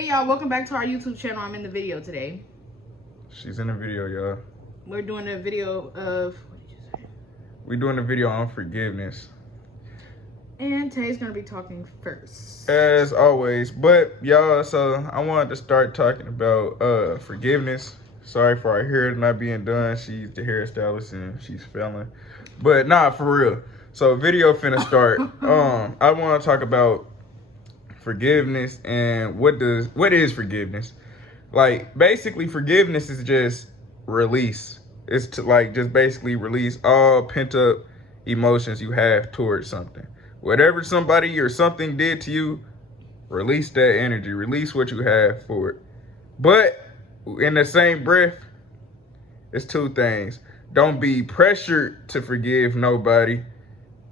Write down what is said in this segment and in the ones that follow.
Hey y'all, welcome back to our YouTube channel. I'm in the video today. She's in the video, y'all. We're doing a video of, what did you say? We're doing a video on forgiveness. And Tay's gonna be talking first. As always. But y'all, so I wanted to start talking about forgiveness. Sorry for our hair not being done. She's the hairstylist and she's failing. But nah, for real. So video finna start. I wanna talk about forgiveness and what is forgiveness. Like, basically forgiveness is just release. It's to like just basically release all pent up emotions you have towards something. Whatever somebody or something did to you, release that energy, release what you have for it. But in the same breath, it's two things. Don't be pressured to forgive nobody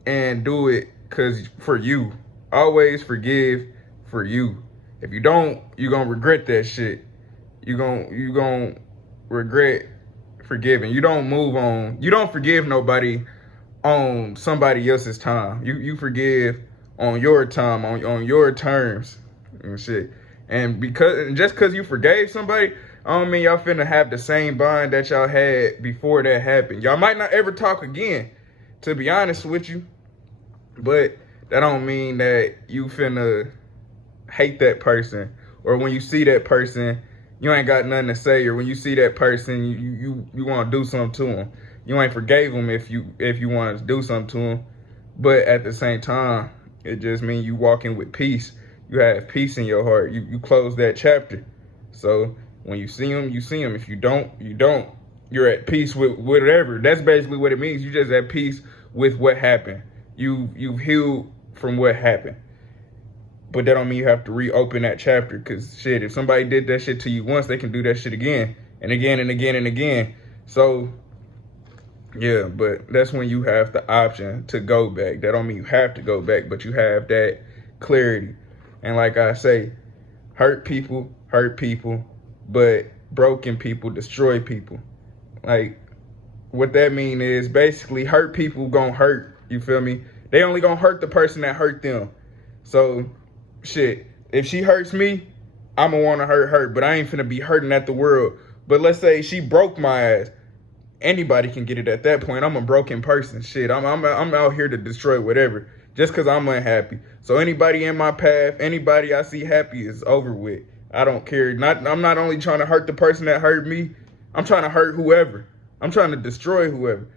and do it cause for you. Always forgive for you. If you don't, you're gonna regret that shit. You're gonna regret forgiving. You don't move on. You don't forgive nobody on somebody else's time. You forgive on your time, on your terms and shit. And just cause you forgave somebody, I don't mean y'all finna have the same bond that y'all had before that happened. Y'all might not ever talk again, to be honest with you. But that don't mean that you finna hate that person, or when you see that person you ain't got nothing to say, or when you see that person you want to do something to them. You ain't forgave them if you want to do something to them, but at the same time it just means you walking with peace. You have peace in your heart. You close that chapter. So when you see them, you see them. If you don't, you don't. You're at peace with whatever. That's basically what it means. You just at peace with what happened. You've healed from what happened. But that don't mean you have to reopen that chapter, because shit, if somebody did that shit to you once, they can do that shit again and again and again and again. So yeah, but that's when you have the option to go back. That don't mean you have to go back, but you have that clarity. And like I say, hurt people, but broken people destroy people. Like, what that mean is basically hurt people gonna hurt, you feel me? They only gonna hurt the person that hurt them. So shit, if she hurts me, I'ma wanna hurt her, but I ain't finna be hurting at the world. But let's say she broke my ass. Anybody can get it at that point. I'm a broken person. Shit, I'm out here to destroy whatever, just cause I'm unhappy. So anybody in my path, anybody I see happy is over with. I don't care. I'm not only trying to hurt the person that hurt me, I'm trying to hurt whoever. I'm trying to destroy whoever.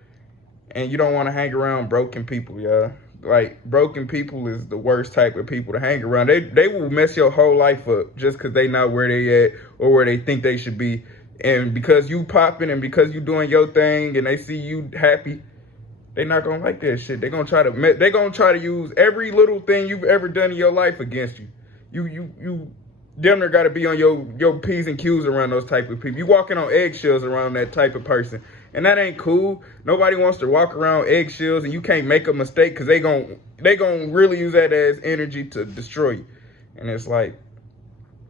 And you don't want to hang around broken people, y'all. Like, broken people is the worst type of people to hang around. They will mess your whole life up just because they not where they at or where they think they should be. And because you popping and because you doing your thing and they see you happy, they not gonna like that shit. They gonna try to use every little thing you've ever done in your life against you. You damn near gotta be on your P's and Q's around those type of people. You walking on eggshells around that type of person. And that ain't cool. Nobody wants to walk around eggshells, and you can't make a mistake because they gon' really use that as energy to destroy you. And it's like,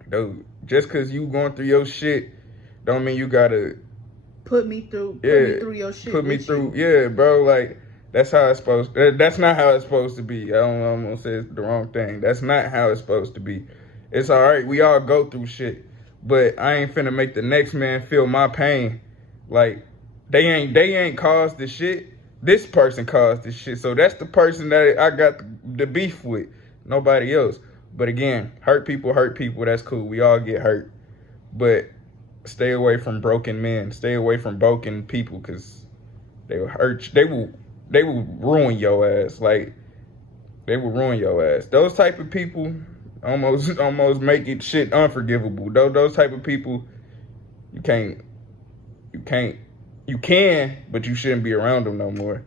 dude, just because you going through your shit don't mean you gotta Put me through your shit. Put me through, yeah, bro. Like, that's how it's supposed that's not how it's supposed to be. I'm gonna say it's the wrong thing. That's not how it's supposed to be. It's all right. We all go through shit, but I ain't finna make the next man feel my pain. Like, they ain't caused the shit. This person caused this shit. So that's the person that I got the beef with. Nobody else. But again, hurt people. That's cool. We all get hurt. But stay away from broken men. Stay away from broken people, because they will hurt you. They will ruin your ass. Like, they will ruin your ass. Those type of people almost make it shit unforgivable. Those type of people, you can, but you shouldn't be around them no more.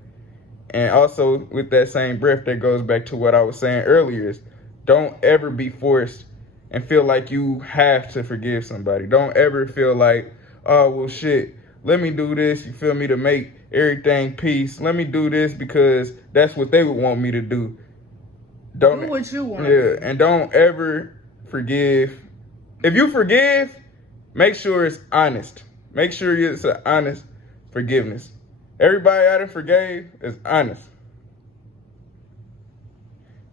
And also, with that same breath, that goes back to what I was saying earlier, is don't ever be forced and feel like you have to forgive somebody. Don't ever feel like, oh, well, shit, let me do this, you feel me, to make everything peace. Let me do this because that's what they would want me to do. Do what you want. Yeah, and don't ever forgive. If you forgive, make sure it's honest. Make sure it's an honest forgiveness. Everybody I done forgave is honest.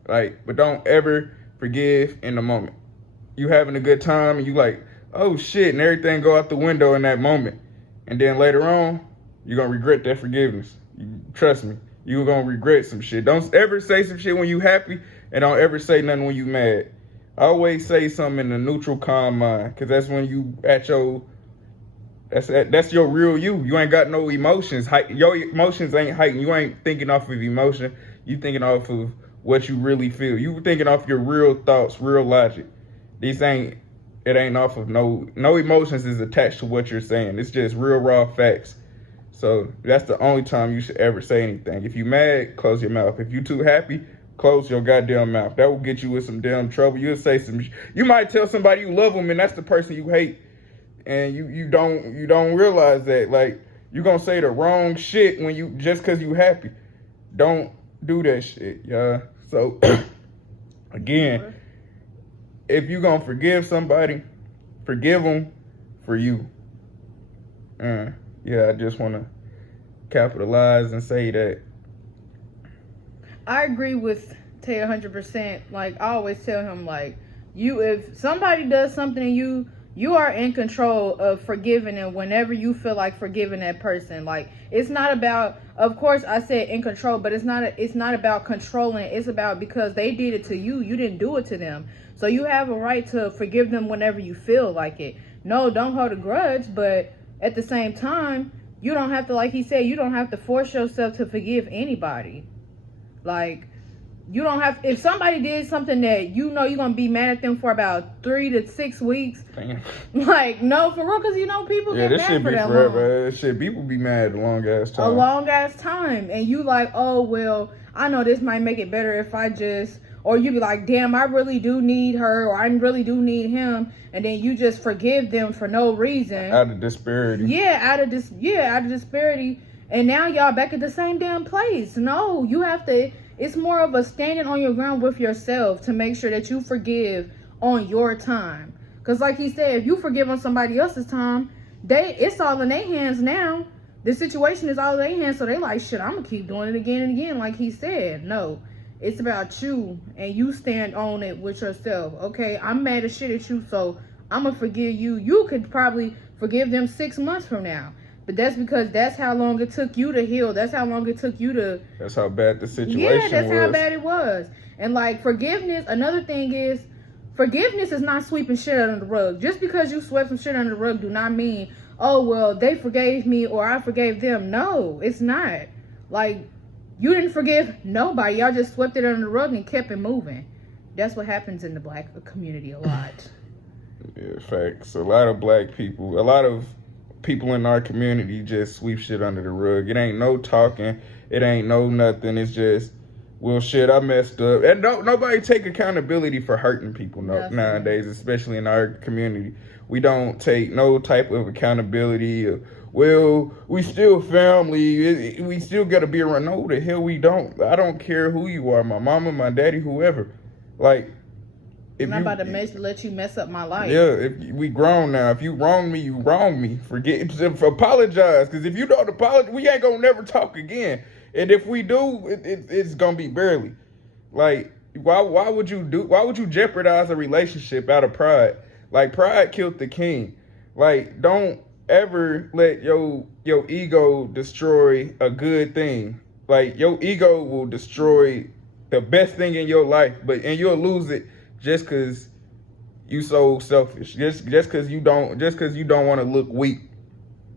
Like, but don't ever forgive in the moment. you having a good time and you like, oh shit, and everything go out the window in that moment. And then later on, you're gonna regret that forgiveness. Trust me, you're gonna regret some shit. Don't ever say some shit when you happy, and don't ever say nothing when you mad. Always say something in a neutral, calm mind, cause that's when you at your that's your real you. You ain't got no emotions. Your emotions ain't heightened. You ain't thinking off of emotion. You thinking off of what you really feel. You thinking off your real thoughts, real logic. It ain't off of no emotions is attached to what you're saying. It's just real raw facts. So that's the only time you should ever say anything. If you mad, close your mouth. If you too happy, close your goddamn mouth. That will get you in some damn trouble. You'll say you might tell somebody you love them and that's the person you hate. And you don't realize that, like, you gonna say the wrong shit when you just cause you happy. Don't do that shit, y'all. So again, if you gonna forgive somebody, forgive them for you. Yeah, I just wanna capitalize and say that. I agree with Tay 100%. Like, I always tell him, like, if somebody does something and you are in control of forgiving them whenever you feel like forgiving that person. Like, it's not about, of course I said in control, but it's not about controlling. It's about because they did it to you. You didn't do it to them. So you have a right to forgive them whenever you feel like it. No, don't hold a grudge, but at the same time, you don't have to, like he said, you don't have to force yourself to forgive anybody. Like, you don't have, if somebody did something that you know you're going to be mad at them for about 3 to 6 weeks. Damn. Like, no, for real, because people get mad for that long. This shit, people be mad a long ass time. A long ass time. And you like, oh, well, I know this might make it better if I just, or you be like, damn, I really do need her, or I really do need him. And then you just forgive them for no reason. Out of disparity. Yeah, out of disparity. And now y'all back at the same damn place. No, you have to, it's more of a standing on your ground with yourself to make sure that you forgive on your time. Because like he said, if you forgive on somebody else's time, it's all in their hands now. The situation is all in their hands, so they like, shit, I'm going to keep doing it again and again, like he said. No, it's about you, and you stand on it with yourself. Okay, I'm mad as shit at you, so I'm going to forgive you. You could probably forgive them 6 months from now. But that's because that's how long it took you to heal. That's how long it took you to... That's how bad the situation was. Yeah, that's how bad it was. And like forgiveness, another thing is, forgiveness is not sweeping shit under the rug. Just because you swept some shit under the rug do not mean, oh, well, they forgave me or I forgave them. No, it's not. Like, you didn't forgive nobody. Y'all just swept it under the rug and kept it moving. That's what happens in the black community a lot. Yeah, facts. A lot of black people, a lot of people in our community just sweep shit under the rug. It ain't no talking. It ain't no nothing. It's just, well, shit, I messed up. And nobody take accountability for hurting people nowadays, especially in our community. We don't take no type of accountability. Well, we still family. We still got to be around. No, the hell we don't. I don't care who you are, my mama, my daddy, whoever. Like, I'm not about to let you mess up my life. Yeah, if we grown now. If you wrong me, you wrong me. Apologize. Because if you don't apologize, we ain't gonna never talk again. And if we do, it's gonna be barely. Like, why would you jeopardize a relationship out of pride? Like, pride killed the king. Like, don't ever let your ego destroy a good thing. Like, your ego will destroy the best thing in your life, and you'll lose it just cause you so selfish. Just cause you don't want to look weak.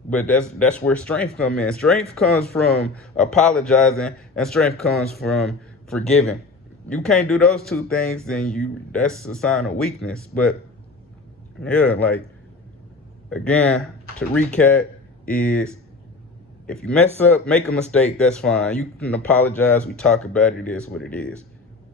But that's where strength comes in. Strength comes from apologizing, and strength comes from forgiving. You can't do those two things, then that's a sign of weakness. But yeah, like, again, to recap is, if you mess up, make a mistake, that's fine. You can apologize, we talk about it is what it is.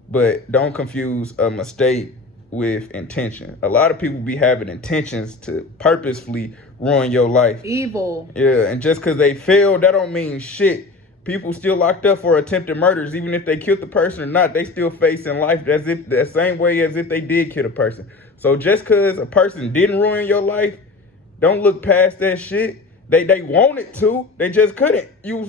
But don't confuse a mistake with intention. A lot of people be having intentions to purposefully ruin your life. Evil. Yeah, and just because they failed, that don't mean shit. People still locked up for attempted murders. Even if they killed the person or not, they still facing life the same way as if they did kill the person. So just because a person didn't ruin your life, don't look past that shit. They wanted to, they just couldn't. You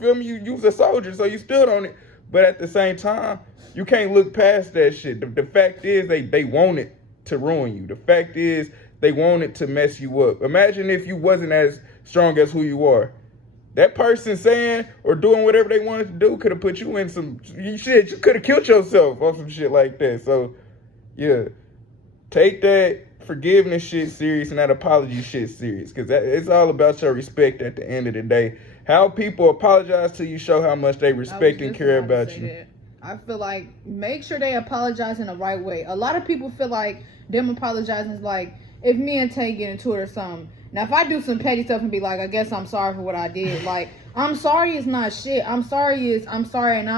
feel me? You was a soldier, so you stood on it. But at the same time, you can't look past that shit. The fact is, they wanted to ruin you. The fact is, they wanted to mess you up. Imagine if you wasn't as strong as who you are. That person saying or doing whatever they wanted to do could have put you in some shit. You could have killed yourself on some shit like that. So, yeah, take that forgiveness shit serious and that apology shit serious, because it's all about your respect at the end of the day. How people apologize to you show how much they respect and care about you. That. I feel like make sure they apologize in the right way. A lot of people feel like them apologizing is like if me and Tay get into it or something. Now, if I do some petty stuff and be like, I guess I'm sorry for what I did. Like, I'm sorry is not shit. I'm sorry, and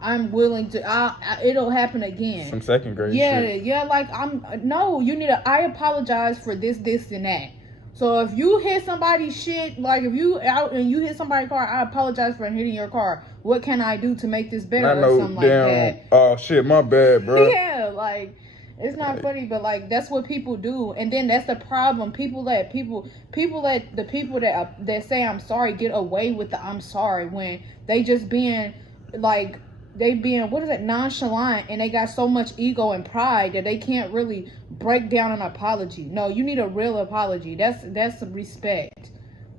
I'm willing to. It'll happen again. Some second grade shit. Yeah. Like you need to. I apologize for this, and that. So if you hit somebody's shit, like if you out and you hit somebody's car, I apologize for hitting your car. What can I do to make this better or something like that? Oh shit, my bad, bro. Yeah, like. It's not funny, but like that's what people do, and then that's the problem. People let the people that say I'm sorry get away with the I'm sorry when they just being like what is it, nonchalant, and they got so much ego and pride that they can't really break down an apology. No, you need a real apology. That's respect.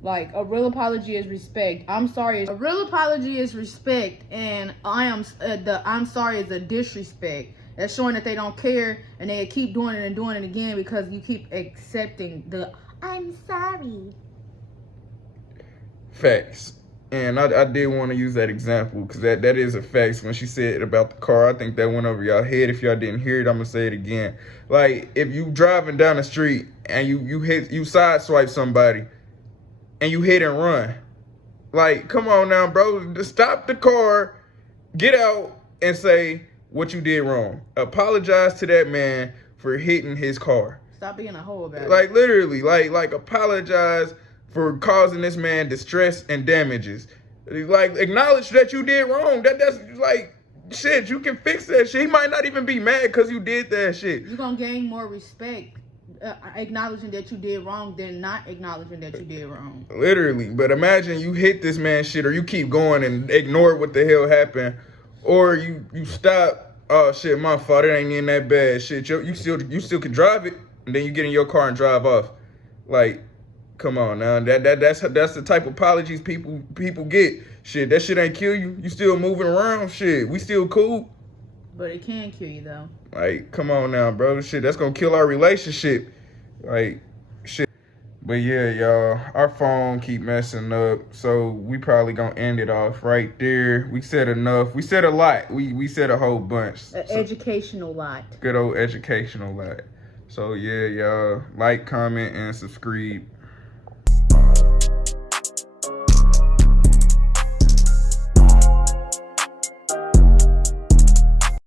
Like a real apology is respect. I'm sorry. A real apology is respect, and I'm sorry is a disrespect. That's showing that they don't care and they keep doing it and doing it again because you keep accepting the I'm sorry. Facts. And I did want to use that example because that is a fact. When she said about the car, I think that went over y'all head. If y'all didn't hear it, I'm going to say it again. Like, if you driving down the street and you sideswipe somebody and you hit and run. Like, come on now, bro. Just stop the car, get out and say what you did wrong. Apologize to that man for hitting his car. Stop being a hoe about it. Like literally, like apologize for causing this man distress and damages. Like acknowledge that you did wrong. That's like shit. You can fix that shit. He might not even be mad because you did that shit. You're gonna gain more respect acknowledging that you did wrong than not acknowledging that you did wrong. Literally, but imagine you hit this man shit or you keep going and ignore what the hell happened. Or you stop, oh shit, my fault, it ain't in that bad shit. You still can drive it, and then you get in your car and drive off. Like, come on now. That's the type of apologies people get. Shit, that shit ain't kill you. You still moving around, shit. We still cool. But it can kill you though. Like, come on now, bro. Shit, that's gonna kill our relationship. Like, shit. But yeah, y'all, our phone keep messing up, so we probably gonna end it off right there. We said enough. We said a lot. We said a whole bunch. Educational lot. Good old educational lot. So yeah, y'all, like, comment, and subscribe.